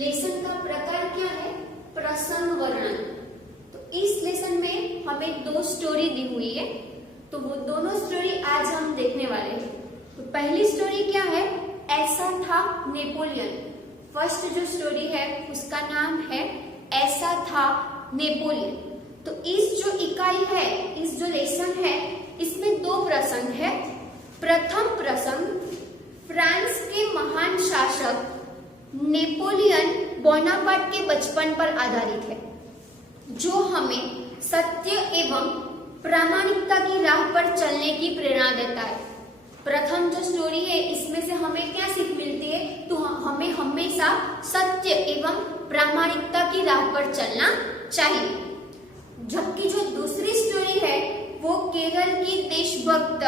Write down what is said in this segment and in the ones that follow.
Lesson का प्रकार क्या है? प्रसंग वर्णन। तो इस लेसन में हमें 2 स्टोरी दी हुई है, तो वो दोनों स्टोरी आज हम देखने वाले हैं। तो पहली स्टोरी क्या है? ऐसा था नेपोलियन। फर्स्ट जो स्टोरी है उसका नाम है ऐसा था नेपोलियन। तो इस जो इकाई है, इस जो लेसन है, इसमें 2 प्रसंग है। प्रथम प्रसंग फ्रांस के महान शासक नेपोलियन बोनापार्ट के बचपन पर आधारित है, जो हमें सत्य एवं प्रामाणिकता की राह पर चलने की प्रेरणा देता है। प्रथम जो स्टोरी है इसमें से हमें क्या सीख मिलती है? तो हमें हमेशा सत्य एवं प्रामाणिकता की राह पर चलना चाहिए। जबकि जो दूसरी स्टोरी है वो केरल की देशभक्त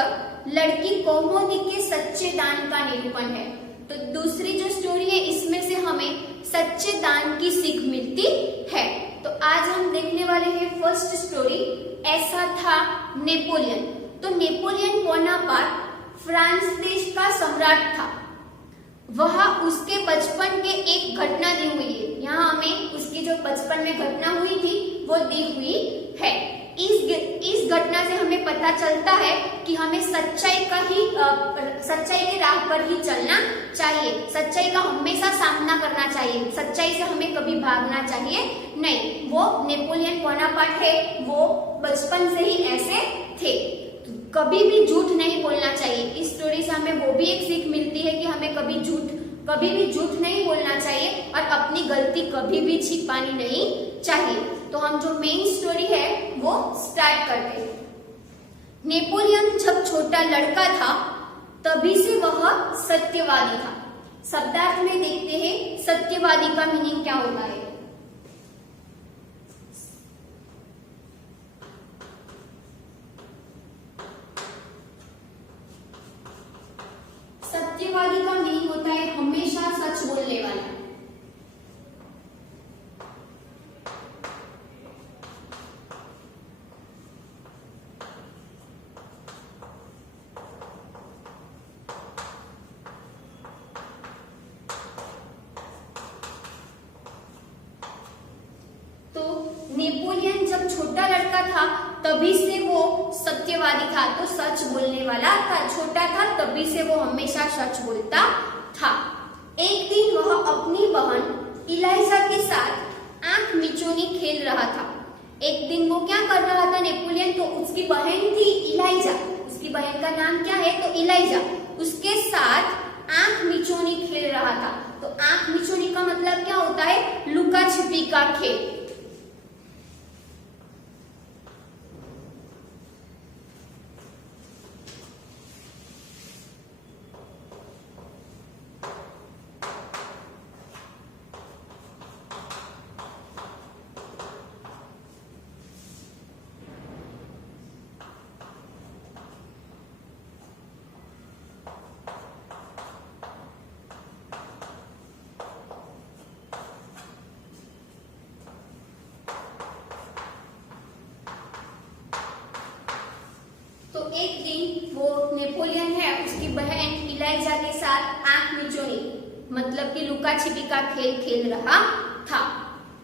लड़की कौमुदी के सच्चे दान का निरूपण है। तो दूसरी जो स्टोरी है इसमें से हमें सच्चे दान की सीख मिलती है। तो आज हम देखने वाले हैं फर्स्ट स्टोरी, ऐसा था नेपोलियन। तो नेपोलियन बोनापार्ट फ्रांस देश का सम्राट था। वह उसके बचपन के एक घटना दी हुई है। यहाँ हमें उसकी जो बचपन में घटना हुई थी वो दी हुई है। इस घटना से हमें पता चलता है कि हमें सच्चाई के राह पर ही चलना चाहिए। सच्चाई का हमेशा सामना करना चाहिए। सच्चाई से हमें कभी भागना चाहिए नहीं। वो नेपोलियन बोनापार्ट है, वो बचपन से ही ऐसे थे। तो कभी भी झूठ नहीं बोलना चाहिए। इस स्टोरी से हमें वो भी एक सीख मिलती है कि हमें कभी भी झूठ नहीं बोलना चाहिए और अपनी गलती कभी भी छिपानी नहीं चाहिए। तो हम जो मेन स्टोरी है वो स्टार्ट करते हैं। नेपोलियन जब छोटा लड़का था तभी से वह सत्यवादी था। शब्दार्थ में देखते हैं सत्यवादी का मीनिंग क्या होता है। सत्यवादी का मीनिंग होता है हमेशा सच बोलने वाला। तो नेपोलियन जब छोटा लड़का था तभी से वो सत्यवादी था, तो सच बोलने वाला था। छोटा था तभी से वो हमेशा सच बोलता था। एक दिन वह अपनी बहन इलाइजा के साथ आंख मिचौनी खेल रहा था। एक दिन वो क्या कर रहा था नेपोलियन? तो उसकी बहन थी इलाइजा, उसकी बहन का नाम क्या है? तो इलाइजा। उसके साथ आंख मिचौनी खेल रहा था। तो आंख मिचौनी का मतलब क्या होता है? लुका छिपी का खेल। एक दिन वो नेपोलियन है उसकी बहन इलाइजा के साथ आंख मिचौनी मतलब कि लुका छिपी का खेल खेल रहा था।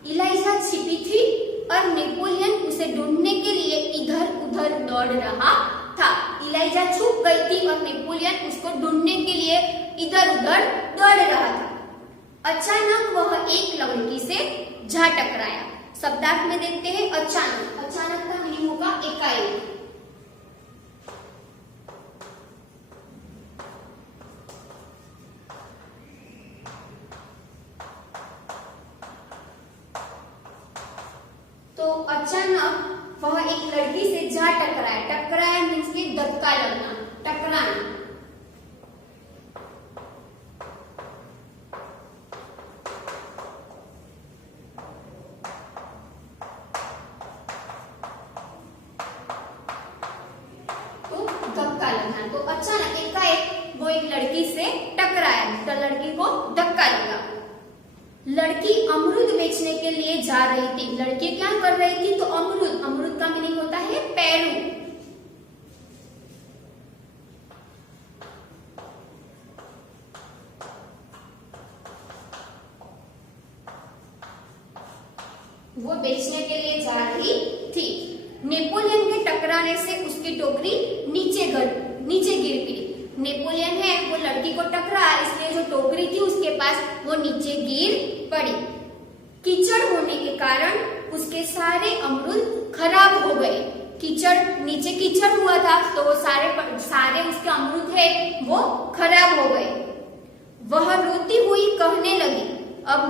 इलाइजा छिपी थी और नेपोलियन उसे ढूंढने के लिए इधर उधर दौड़ रहा था। इलाइजा छुप गई थी और नेपोलियन उसको ढूंढने के लिए इधर उधर दौड़ रहा था। अचानक वह एक लड़की से जा टकराया। शब्दार्थ में देखते हैं अचानक। अचानक का मीनिंग होगा एकाएक। तो अचानक वह एक लड़की से जा टकराया। टकराया मीन्स कि धक्का लगना, टकराना। तो धक्का लगना। तो अचानक एकाएक वो एक लड़की से टकराया तो लड़की को धक्का लगा। लड़की अमरूद बेचने के लिए जा रही थी। लड़की क्या कर रही थी? तो अमरूद। अमरूद का मीनिंग होता है पेरू। वो बेचने के लिए जा रही थी। नेपोलियन के टकराने से उसकी टोकरी नीचे गिर पड़ी। नेपोलियन है वो लड़की को टकरा, इसलिए जो टोकरी थी उसके पास वो नीचे गिर पड़ी। कीचड़ होने के कारण उसके सारे अमरूद खराब हो गए। नीचे कीचड़ हुआ था तो वो सारे उसके अमरूद है वो खराब हो गए। वह रोती हुई कहने लगी, अब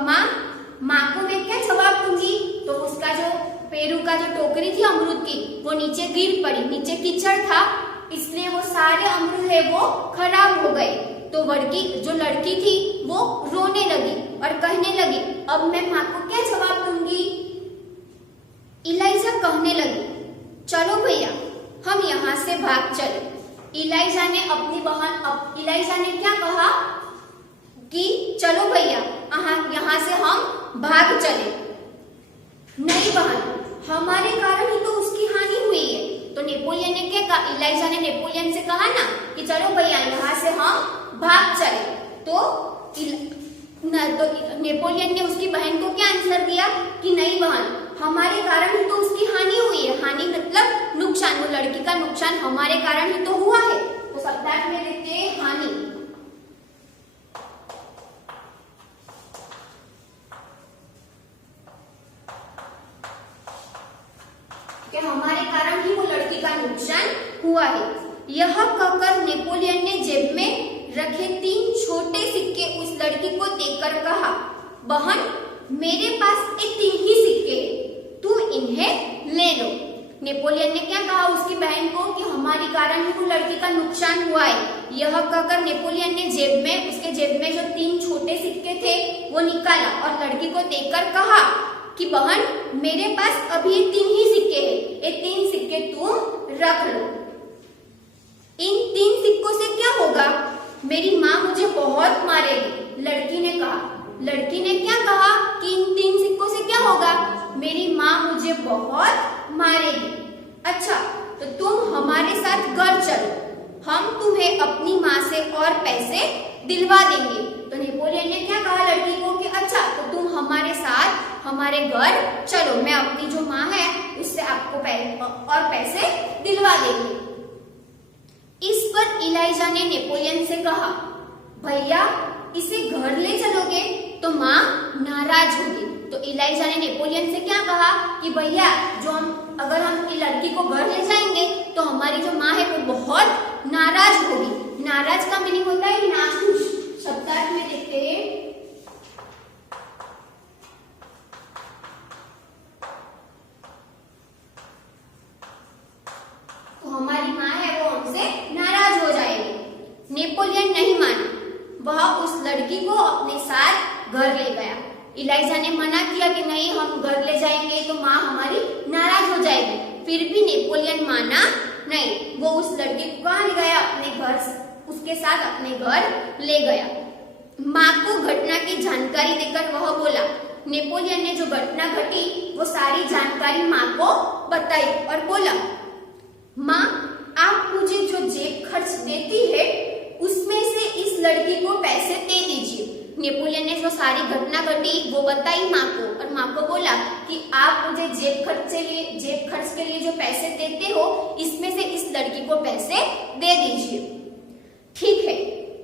माँ को मैं क्या जवाब दूंगी? तो उसका जो पेरू का जो टोकरी थी अमरूद की वो नीचे गिर पड़ी, नीचे कीचड़ था, इसलिए वो सारे अमरूद है वो खराब हो गए। तो जो लड़की थी वो रोने लगी और कहने लगी, अब मैं माँ को क्या जवाब दूंगी? इलाइजा कहने लगी, चलो भैया हम यहाँ से भाग चले। इलाइजा ने क्या कहा कि चलो भैया यहाँ से हम भाग चले। नहीं बहन, हमारे कारण ही तो उसकी हानि हुई है। तो नेपोलियन ने क्या कहा? इलाइजा ने नेपोलियन से कहा ना कि चलो भैया यहाँ से हम भाग चले। तो नेपोलियन ने उसकी बहन को क्या आंसर दिया कि नहीं बहन, हमारे कारण ही तो उसकी हानि हुई है। हानि मतलब नुकसान, वो लड़की का नुकसान हमारे कारण ही तो हुआ है। तो शब्दार्थ में देखते हैं हानि। कि हमारे कारण ही वो लड़की का नुकसान हुआ है। यह कहकर नेपोलियन ने जेब में रखे 3 छोटे सिक्के उस लड़की को देकर कहा, बहन मेरे पास ये 3 ही सिक्के हैं, तुम इन्हें ले लो। नेपोलियन ने क्या कहा उसकी बहन को कि हमारे कारण ही वो लड़की का नुकसान हुआ है। यह कहकर नेपोलियन ने उसके जेब में जो 3 छोटे सिक्के थे वो निकाला और लड़की को देकर कहा कि बहन मेरे पास अभी ये 3 ही सिक्के हैं, ये 3 सिक्के तुम रख लो। इन 3 सिक्कों से क्या होगा? मेरी माँ मुझे बहुत मारेगी, लड़की ने कहा। लड़की ने क्या कहा कि इन 3 सिक्कों से क्या होगा? मेरी माँ मुझे बहुत मारेगी। अच्छा तो तुम हमारे साथ घर चलो, हम तुम्हें अपनी माँ से और पैसे दिलवा देंगे। तो नेपोलियन ने क्या कहा लड़की को कि अच्छा तो तुम हमारे साथ हमारे घर चलो, मैं अपनी जो माँ है उससे आपको और पैसे दिलवा देंगे। इस पर इलाइजा ने नेपोलियन से कहा, भैया इसे घर ले चलोगे तो माँ नाराज होगी। तो इलाइजा ने नेपोलियन से क्या कहा कि भैया अगर हम लड़की को घर ले जाएंगे तो हमारी जो माँ है वो बहुत नाराज होगी। नाराज का मीनिंग होता है नाखुश। शब्दार्थ में देखते हैं तो हमारी माँ है वो हमसे नाराज हो जाएगी। नेपोलियन नहीं माना, वह उस लड़की को अपने साथ घर ले गया। इलाइजा ने मना किया कि नहीं हम घर ले जाएंगे तो माँ हमारी नाराज हो जाएगी, फिर भी नेपोलियन माना नहीं। वो उस लड़की को कहाँ ले गया? अपने घर, उसके साथ अपने घर ले गया। माँ को घटना की जानकारी देकर वह बोला। नेपोलियन ने जो घटना घटी वो सारी जानकारी माँ को बताई और बोला, माँ आप मुझे जो जेब खर्च देती है उसमें से इस लड़की को पैसे दे दीजिए। नेपोलियन ने जो सारी घटना घटी वो बताई माँ को और माँ को बोला कि आप मुझे जेब खर्च के लिए जो पैसे देते हो इसमें से इस लड़की को पैसे दे दीजिए। ठीक है,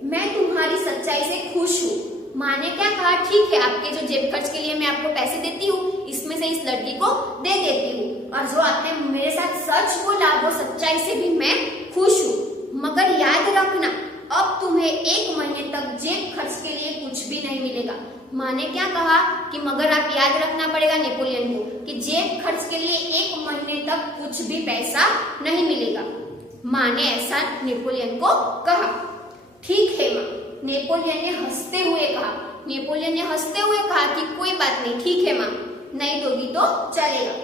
मैं तुम्हारी सच्चाई से खुश हूँ। माँ ने क्या कहा? ठीक है, आपके जो जेब खर्च के लिए मैं आपको पैसे देती हूँ इसमें से इस लड़की को दे देती हूँ, और जो आपने मेरे साथ सच बोला वो सच्चाई से भी मैं खुश हूँ। मगर याद रखना अब तुम्हें 1 महीने तक जेब खर्च के लिए कुछ भी नहीं मिलेगा। माँ ने क्या कहा कि मगर आप याद रखना पड़ेगा नेपोलियन को कि जेब खर्च के लिए 1 महीने तक कुछ भी पैसा नहीं मिलेगा। माँ ने ऐसा नेपोलियन को कहा। ठीक है माँ, नेपोलियन ने हंसते हुए कहा। नेपोलियन ने हंसते हुए कहा कि कोई बात नहीं, ठीक है माँ, नहीं दोगी तो चलेगा।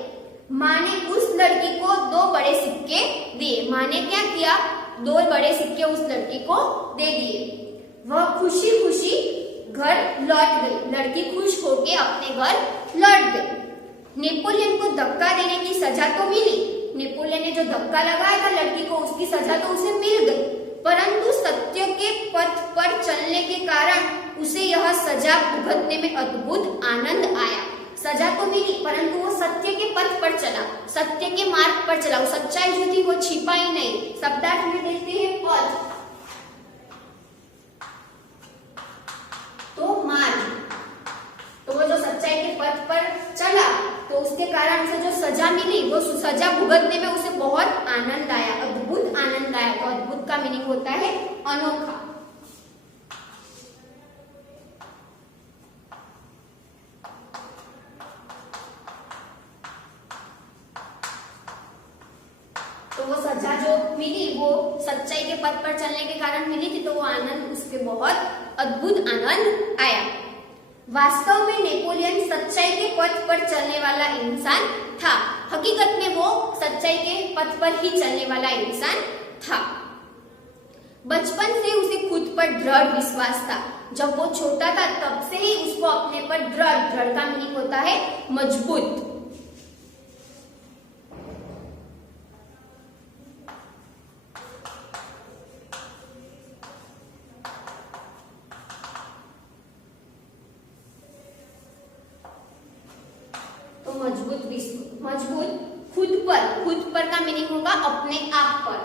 माँ ने उस लड़की को 2 बड़े सिक्के दिए। माँ ने क्या किया? 2 बड़े सिक्के उस लड़की को दे दिए। वह खुशी खुशी घर लौट गई। लड़की खुश होके अपने घर लौट गई। नेपोलियन को धक्का देने की सजा तो मिली। नेपोलियन ने जो धक्का लगाया था लड़की को उसकी सजा तो उसे मिल गई, परंतु सत्य के पथ पर चलने के कारण उसे यह सजा भुगतने में अद्भुत आनंद आया। सजा तो मिली परंतु वो सत्य के पथ पर चला, सत्य के मार्ग पर चला, वो सच्चाई जो थी वो छिपा ही नहीं। शब्दार्थ में देखते हैं पथ तो मार्ग, तो वो जो सच्चाई के पथ पर चला तो उसके कारण उसे जो सजा मिली वो सजा भुगतने में उसे बहुत आनंद आया, अद्भुत आनंद आया। तो अद्भुत का मीनिंग होता है अनोखा। तो वो सजा जो मिली वो सच्चाई के पथ पर चलने के कारण मिली थी, तो वो आनंद उसके बहुत अद्भुत आनंद आया। वास्तव में नेपोलियन सच्चाई के पथ पर चलने वाला इंसान था। हकीकत में वो सच्चाई के पथ पर ही चलने वाला इंसान था। बचपन से उसे खुद पर दृढ़ विश्वास था। जब वो छोटा था तब से ही उसको अपने पर दृढ़, दृढ़ का मीनिंग होता है मजबूत। तो मजबूत खुद पर का मीनिंग होगा अपने आप पर।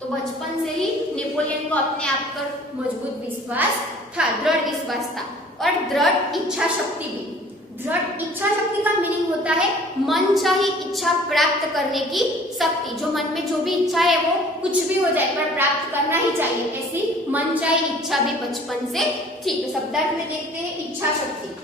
तो बचपन से ही नेपोलियन को अपने आप पर मजबूत विश्वास था, दृढ़ विश्वास था और दृढ़ इच्छा शक्ति भी। दृढ़ इच्छा शक्ति का मीनिंग होता है मनचाही इच्छा प्राप्त करने की शक्ति। जो मन में जो भी इच्छा है वो कुछ भी हो जाए पर प्राप्त करना ही चाहिए, ऐसी मनचाही इच्छा भी बचपन से थी। तो शब्दार्थ में देखते हैं इच्छा शक्ति।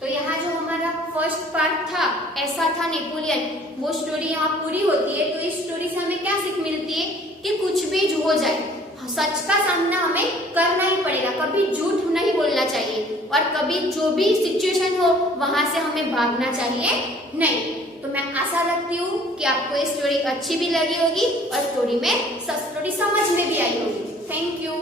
तो यहाँ जो हमारा फर्स्ट पार्ट था ऐसा था नेपोलियन, वो स्टोरी यहाँ पूरी होती है। तो इस स्टोरी से हमें क्या सीख मिलती है कि कुछ भी हो जाए सच का सामना हमें करना ही पड़ेगा, कभी झूठ नहीं बोलना चाहिए और कभी जो भी सिचुएशन हो वहां से हमें भागना चाहिए नहीं। तो मैं आशा रखती हूँ कि आपको ये स्टोरी अच्छी भी लगी होगी और स्टोरी समझ में भी आई होगी। Thank you.